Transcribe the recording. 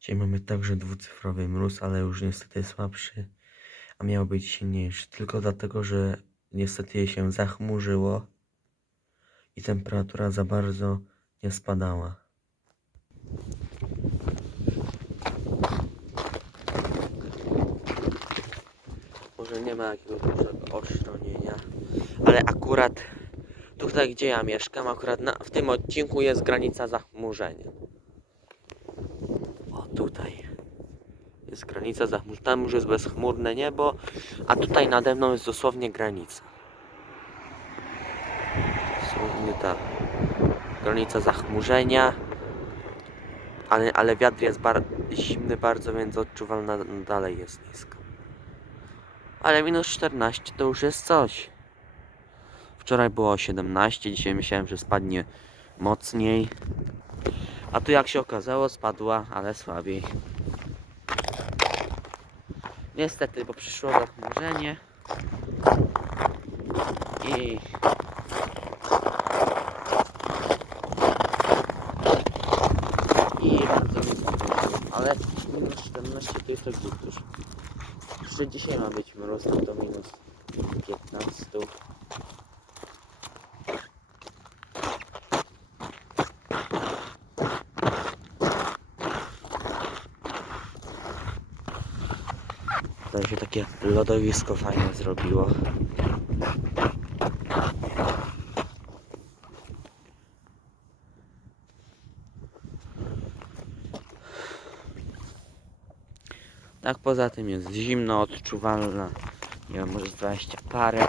Dzisiaj mamy także dwucyfrowy mróz, ale już niestety słabszy, a miał być silniejszy. Tylko dlatego, że niestety się zachmurzyło i temperatura za bardzo nie spadała. Może nie ma jakiegoś dużego ostronienia, ale akurat tutaj, gdzie ja mieszkam, akurat na, w tym odcinku jest granica zachmurzenia. Tutaj jest granica zachmurzenia. Tam już jest bezchmurne niebo, a tutaj nade mną jest dosłownie granica. Dosłownie ta granica zachmurzenia. Ale, ale wiatr jest bar- zimny bardzo, więc odczuwalna dalej jest nisko. Ale minus 14 to już jest coś. Wczoraj było 17, dzisiaj myślałem, że spadnie mocniej. A tu jak się okazało spadła, ale słabiej. Niestety, bo przyszło zachmurzenie. I i bardzo mi ale minus 14 to jest tak już. Że dzisiaj ma być mróz, to minus 15. Się takie lodowisko fajne zrobiło. Tak poza tym jest zimno, odczuwalna. Nie wiem, może z 20 parę.